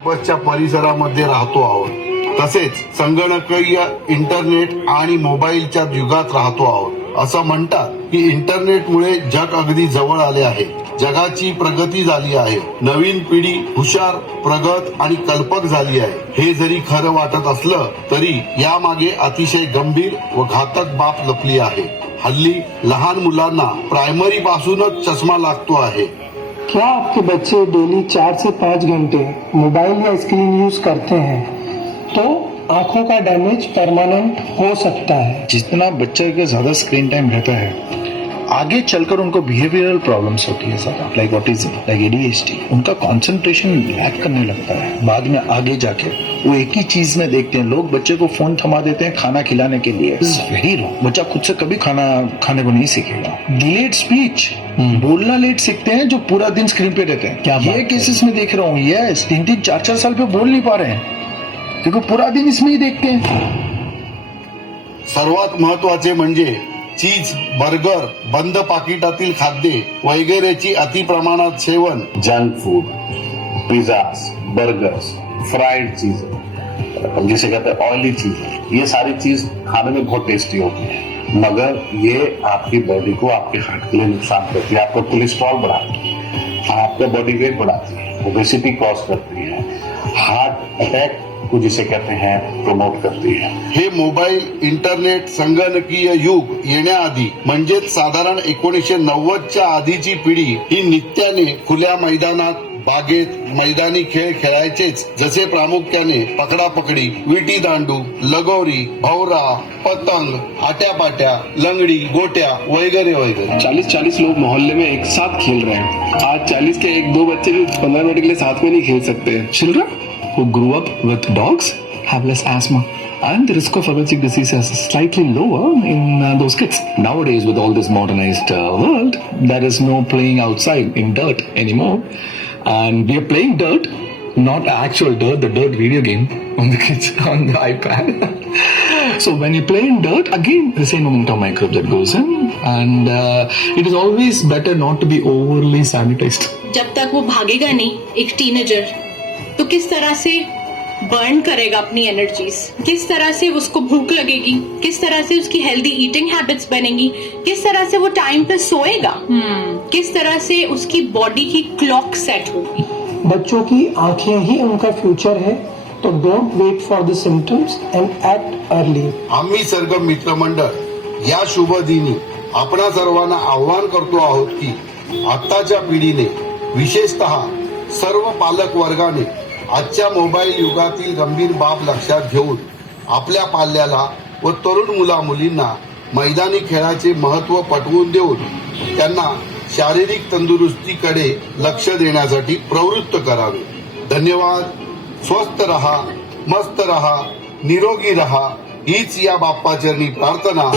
बसच्या परिसरामध्ये राहतो आहोत, तसेच संगणकीय इंटरनेट आणि मोबाईलच्या युगात राहतो आहोत. असं म्हणतात की इंटरनेटमुळे जग अगदी जवळ आले आहे. जगाची प्रगती झाली आहे. नवीन पिढी हुशार, प्रगत आणि कल्पक झाली आहे. हे जरी खरं वाटत असलं तरी यामागे अतिशय गंभीर व घातक बाब लपली आहे. हल्ली लहान मुलांना प्रायमरी पासूनच चष्मा लागतो आहे. क्या आपके बच्चे डेली 4 से 5 घंटे मोबाइल या स्क्रीन यूज करते हैं तो आंखों का डैमेज परमानेंट हो सकता है। जितना बच्चे के ज्यादा स्क्रीन टाइम रहता है आगे चलकर उनको बिहेवियरल प्रॉब्लम्स होती है ज्यादा, लाइक ऑटिज्म, लाइक एडीएचडी। उनका कंसंट्रेशन लैक करने लगता है। बाद में आगे जाके वो एक ही चीज में देखते हैं। लोग बच्चे को फोन थमा देते हैं खाना खिलाने के लिए। Very wrong. बच्चा खुद से कभी खाना खाने को नहीं सीखेगा। डिलेड स्पीच, बोलना लेट सीखते हैं जो पूरा दिन स्क्रीन पे रहते हैं। ये केसेस में देख रहा हूँ। यस, 3-3, 4-4 साल पे बोल नहीं पा रहे हैं क्योंकि पूरा दिन इसमें ही देखते हैं। सर्वात महत्वाचे म्हणजे चीज, बर्गर, बंद पाकिटातील खाद्य वगैरेची अतिप्रमाणात सेवन, junk food, pizzas, burgers, fried चीज, जिसे कहते हैं ऑयली चीज, ये सारी चीज खाने में बहुत टेस्टी होती है, मगर ये आपकी बॉडी को, आपके हार्ट के लिए नुकसान करती है। आपका कोलेस्ट्रॉल बढ़ाती है, आपका बॉडी वेट बढ़ाती है, ओबेसिटी कॉज करती है, हार्ट अटैक को जिसे कहते हैं प्रमोट करती है। हे मोबाईल, इंटरनेट, संगणकीय युग येण्याआधी म्हणजेच साधारण 1990च्या आधीची पिढी ही नित्याने खुल्या मैदानात, बागेत मैदानी खेळ खेळायचेच, जसे प्रामुख्याने पकडापकडी, विटी दांडू, लगोरी, भवरा, पतंग, आट्यापाट्या, लंगडी, गोट्या वगैरे वगैरे। 40-40 लोग मोहल्ले में एक साथ खेल रहे हैं। आज 40 के 1-2 बच्चे भी 15 मिनट के लिए साथ में नहीं खेल सकते। Children who grew up with dogs have less asthma, and the risk of allergic disease is slightly lower in those kids. Nowadays, with all this modernized world, there is no playing outside in dirt anymore, and we are playing dirt, not actual dirt, the dirt video game on the kids on the iPad. So when you play in dirt, again the same amount of microbes that goes in, and it is always better not to be overly sanitized. जब तक वो भागेगा नहीं, एक teenager, तो किस तरह से burn करेगा अपनी एनर्जीज, किस तरह से उसको भूख लगेगी, किस तरह से उसकी हेल्दी ईटिंग हैबिट्स बनेंगी, किस तरह से वो टाइम पे सोएगा, किस तरह से उसकी बॉडी की क्लॉक सेट होगी। बच्चों की आंखें ही उनका फ्यूचर है, तो don't wait for the symptoms and act early. आम्ही सरगम मित्रमंडळ या शुभ दिनी आपणा सर्वांना आव्हान करतो आहोत की आत्ताच्या पिढीने, विशेषतः सर्व पालक वर्गाने आजच्या मोबाईल युगातील गंभीर बाब लक्षात घेऊन आपल्या पाल्याला व तरुण मुला मुलींना मैदानी खेळाचे महत्त्व पटवून देऊन त्यांना शारीरिक तंदुरुस्तीकडे लक्ष देण्यासाठी प्रवृत्त करावे। धन्यवाद। स्वस्थ रहा, मस्त रहा, निरोगी रहा हीच या बाप्पाचरणी प्रार्थना।